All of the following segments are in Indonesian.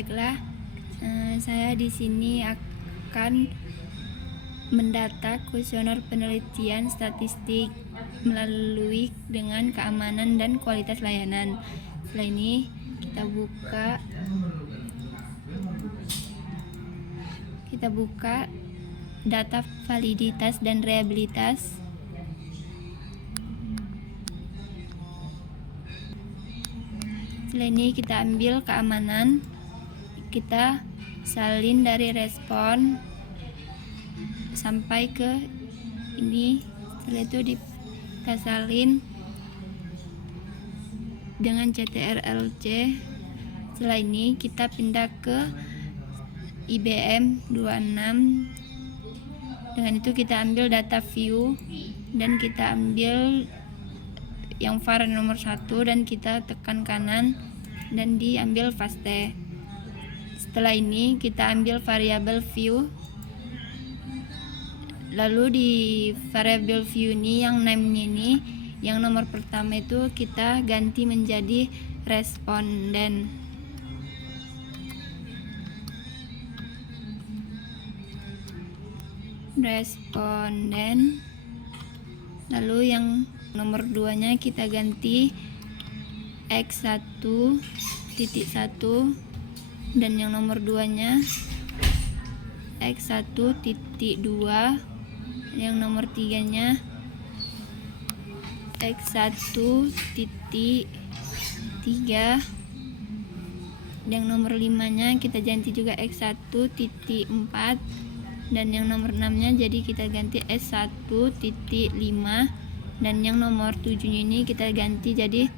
Baiklah, saya di sini akan mendata kuesioner penelitian statistik melalui dengan keamanan dan kualitas layanan. Setelah ini kita buka data validitas dan reliabilitas. Setelah ini kita ambil keamanan, kita salin dari respon sampai ke ini. Setelah itu kita salin dengan CTRL-C. Setelah ini kita pindah ke IBM 26. Dengan itu kita ambil data view dan kita ambil yang var nomor 1 dan kita tekan kanan dan diambil paste. Setelah ini kita ambil variabel view. Lalu di variabel view ini yang name-nya ini, yang nomor pertama itu kita ganti menjadi responden. Lalu yang nomor 2-nya kita ganti X1.1 dan yang nomor 2-nya X1.2, yang nomor 3-nya X1.3, yang nomor 5-nya kita ganti juga X1.4, dan yang nomor 6-nya jadi kita ganti S1.5, dan yang nomor 7-nya ini kita ganti jadi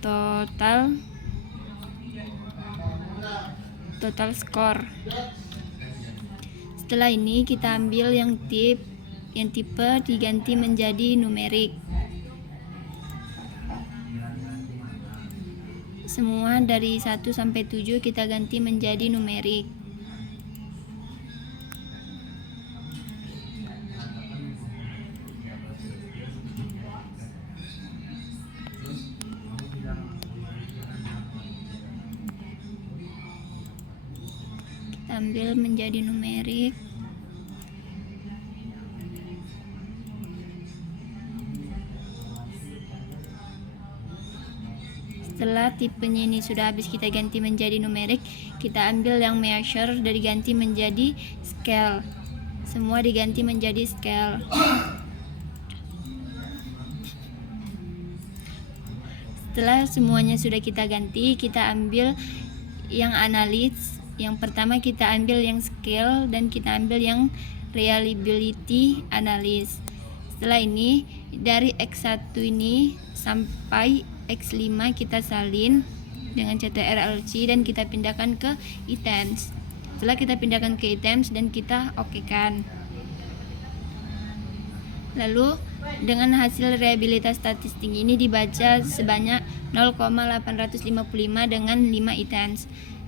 total score. Setelah ini kita ambil yang tipe diganti menjadi numerik. Semua dari 1 sampai 7 kita ganti menjadi numerik. Ambil menjadi numerik. Setelah tipenya ini sudah habis kita ganti menjadi numerik, kita ambil yang measure dari ganti menjadi scale. Semua diganti menjadi scale. Setelah semuanya sudah kita ganti, kita ambil yang analis. Yang pertama kita ambil yang scale dan kita ambil yang reliability analysis. Setelah ini dari X1 ini sampai X5 kita salin dengan CTRL-C dan kita pindahkan ke items. Setelah kita pindahkan ke items dan kita okekan. Lalu dengan hasil reliabilitas statistik ini dibaca sebanyak 0,855 dengan 5 items.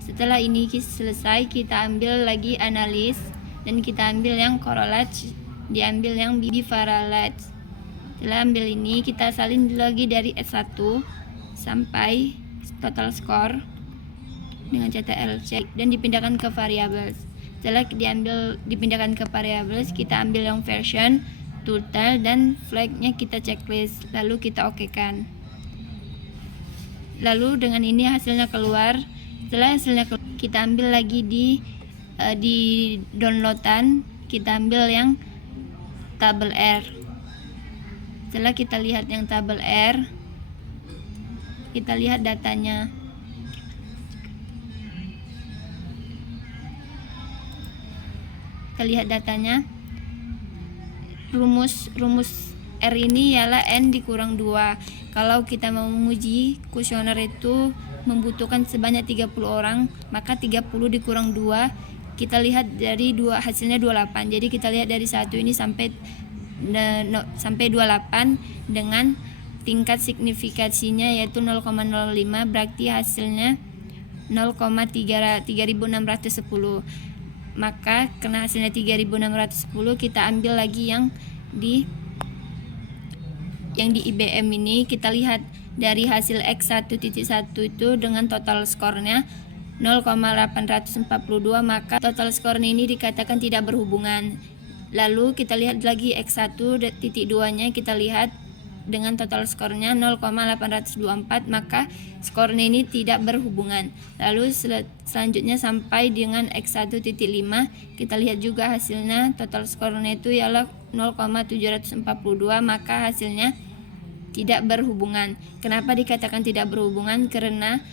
Setelah ini selesai, kita ambil lagi analis dan kita ambil yang correlate, diambil yang bivalent. Setelah ambil ini kita salin lagi dari S1 sampai total score dengan CTRL-C dan dipindahkan ke variables. Setelah dipindahkan ke variables, kita ambil yang version, total, dan flagnya kita checklist, lalu kita okekan. Lalu dengan ini hasilnya keluar. Setelah hasilnya kita ambil lagi di downloadan, kita ambil yang tabel R. Setelah kita lihat yang tabel R, kita lihat datanya. Kita lihat datanya. Rumus R ini ialah N dikurang 2. Kalau kita mau menguji kuesioner itu membutuhkan sebanyak 30 orang, maka 30 dikurang 2, kita lihat dari hasilnya 28. Jadi kita lihat dari 1 ini sampai 28 dengan tingkat signifikasinya yaitu 0,05, berarti hasilnya 0,3610. Maka karena hasilnya 3610, kita ambil lagi yang di IBM ini. Kita lihat dari hasil X1.1 itu dengan total skornya 0,842, maka total skornya ini dikatakan tidak berhubungan. Lalu kita lihat lagi X1.2-nya, kita lihat dengan total skornya 0,824, maka skornya ini tidak berhubungan. Lalu selanjutnya sampai dengan X1.5, kita lihat juga hasilnya, total skornya itu ialah 0,742, maka hasilnya tidak berhubungan. Kenapa dikatakan tidak berhubungan? Karena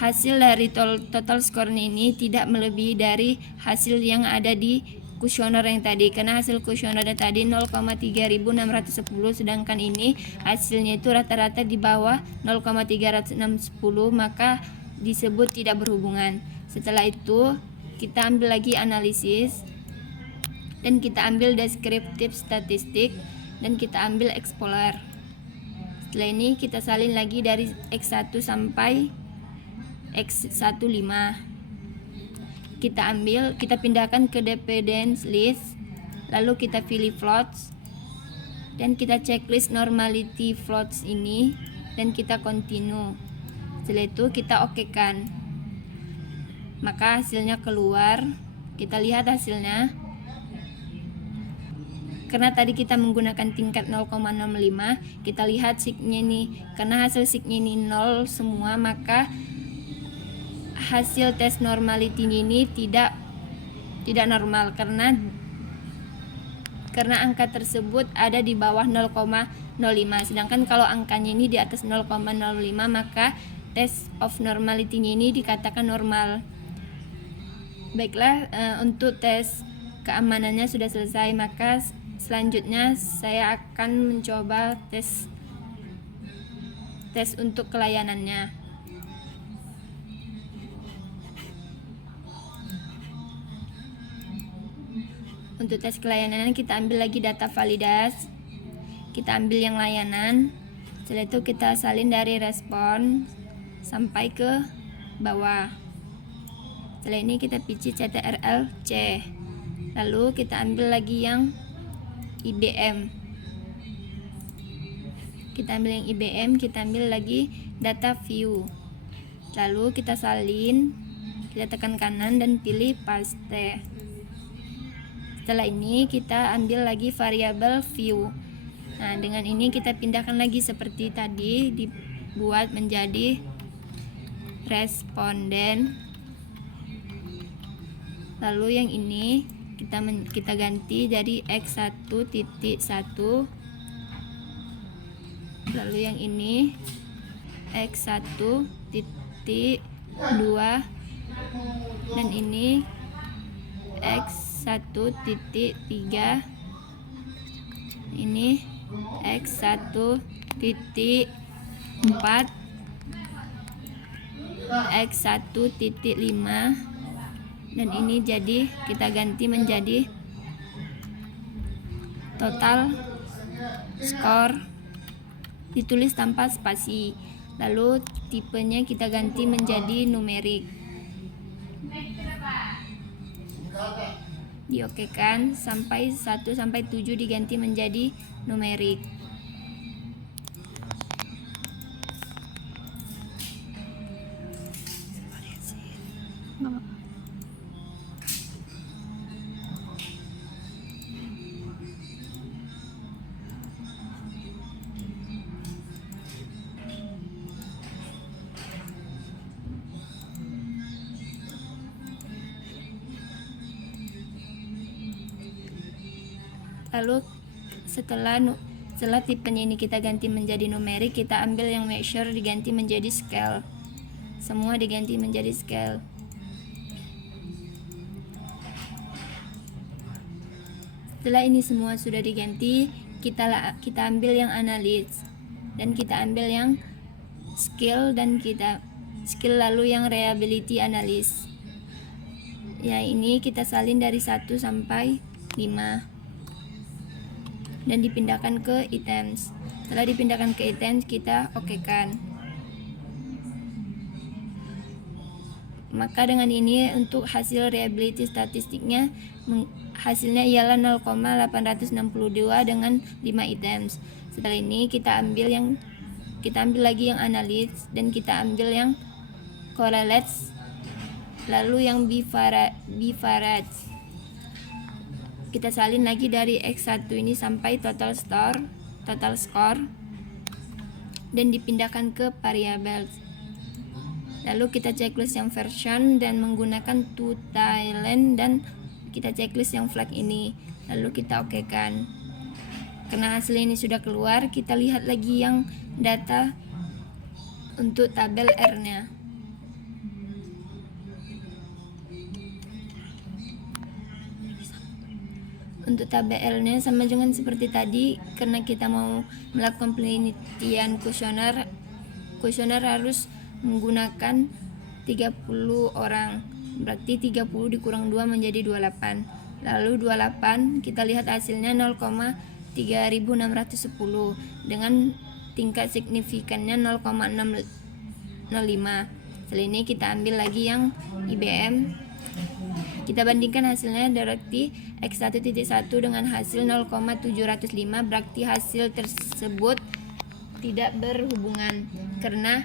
hasil dari total skornya ini tidak melebihi dari hasil yang ada di kuesioner yang tadi, karena hasil kuesioner tadi 0,3610, sedangkan ini hasilnya itu rata-rata di bawah 0,3610, maka disebut tidak berhubungan. Setelah itu kita ambil lagi analisis, dan kita ambil deskriptif statistik, dan kita ambil explorer. Setelah ini kita salin lagi dari X1 sampai X15. Kita pindahkan ke dependence list, lalu kita pilih floats, dan kita checklist normality floats ini, dan kita continue. Setelah itu kita okekan, maka hasilnya keluar. Kita lihat hasilnya. Karena tadi kita menggunakan tingkat 0,65, kita lihat signya ini, karena hasil signya ini 0 semua, maka hasil tes normality ini tidak normal, karena angka tersebut ada di bawah 0,05, sedangkan kalau angkanya ini di atas 0,05, maka test of normality ini dikatakan normal. Baiklah, untuk tes keamanannya sudah selesai, maka selanjutnya saya akan mencoba tes untuk kelayanannya. Untuk tes kelayanan kita ambil lagi data validas, kita ambil yang layanan, setelah itu kita salin dari respon sampai ke bawah. Setelah ini kita pilih CTRL C, lalu kita ambil lagi yang IBM, kita ambil lagi data view, lalu kita salin, kita tekan kanan dan pilih paste. Setelah ini kita ambil lagi variabel view. Nah, dengan ini kita pindahkan lagi seperti tadi, dibuat menjadi responden. Lalu yang ini kita ganti dari X1.1, lalu yang ini X1.2, dan ini X1.3, ini X1.4, X1.5, dan ini jadi kita ganti menjadi total skor, ditulis tanpa spasi, lalu tipenya kita ganti menjadi numerik, diokekan sampai 1 sampai 7 diganti menjadi numerik. Lalu setelah tipenya ini kita ganti menjadi numerik, kita ambil yang measure diganti menjadi scale. Semua diganti menjadi scale. Setelah ini semua sudah diganti, kita ambil yang analysis, dan kita ambil yang skill, dan kita skill lalu yang reliability analysis. Ya, ini kita salin dari 1 sampai 5. Dan dipindahkan ke items. Setelah dipindahkan ke items, kita okekan. Maka dengan ini untuk hasil reliability statistiknya, hasilnya ialah 0,862 dengan 5 items. Setelah ini kita ambil lagi yang analysis, dan kita ambil yang correlates Lalu yang bivarat kita salin lagi dari X1 ini sampai total score dan dipindahkan ke variable. Lalu kita checklist yang version dan menggunakan to Thailand, dan kita checklist yang flag ini. Lalu kita okekan. Karena hasil ini sudah keluar, kita lihat lagi yang data untuk tabel R-nya. Untuk tabel R-nya sama dengan seperti tadi, karena kita mau melakukan penelitian kuesioner harus menggunakan 30 orang. Berarti 30 dikurang 2 menjadi 28. Lalu 28 kita lihat hasilnya 0,3610 dengan tingkat signifikannya 0,605. Setelah ini kita ambil lagi yang IBM. Kita bandingkan hasilnya, berarti X1.1 dengan hasil 0,705, berarti hasil tersebut tidak berhubungan karena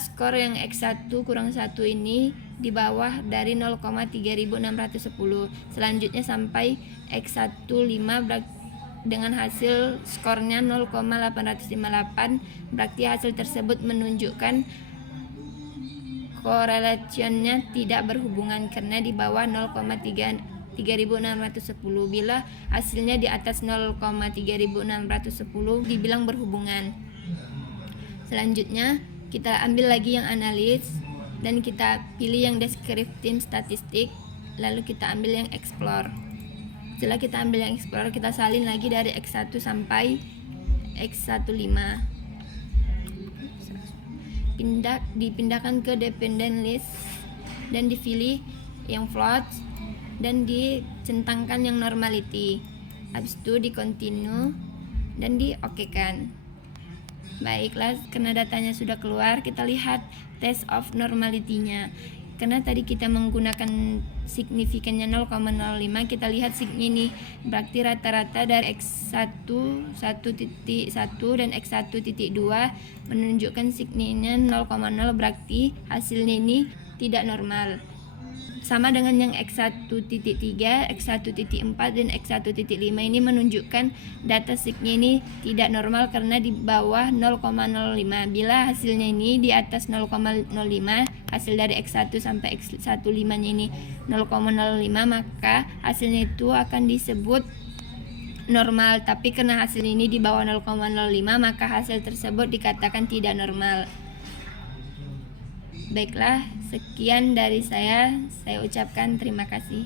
skor yang X1 kurang 1 ini di bawah dari 0,3610. Selanjutnya sampai X15 dengan hasil skornya 0,858, berarti hasil tersebut menunjukkan korelasinya tidak berhubungan karena di bawah 0,3610. Bila hasilnya di atas 0,3610 dibilang berhubungan. Selanjutnya kita ambil lagi yang analis dan kita pilih yang descriptive statistik, lalu kita ambil yang explore. Setelah kita ambil yang explore, kita salin lagi dari X1 sampai X15. Dipindahkan ke dependent list dan dipilih yang float dan dicentangkan yang normality. Habis itu di continue dan di okekan. Baiklah, karena datanya sudah keluar, kita lihat test of normality-nya. Karena tadi kita menggunakan signifikannya 0,05, kita lihat signya ini berarti rata-rata dari X1 1.1 dan X1.2 menunjukkan signya 0,0, berarti hasilnya ini tidak normal. Sama dengan yang X1.3, X1.4 dan X1.5 ini menunjukkan data signya ini tidak normal karena di bawah 0,05. Bila hasilnya ini di atas 0,05, hasil dari X1 sampai X15 ini 0,05, maka hasilnya itu akan disebut normal. Tapi karena hasil ini di bawah 0,05, maka hasil tersebut dikatakan tidak normal. Baiklah, sekian dari saya ucapkan terima kasih.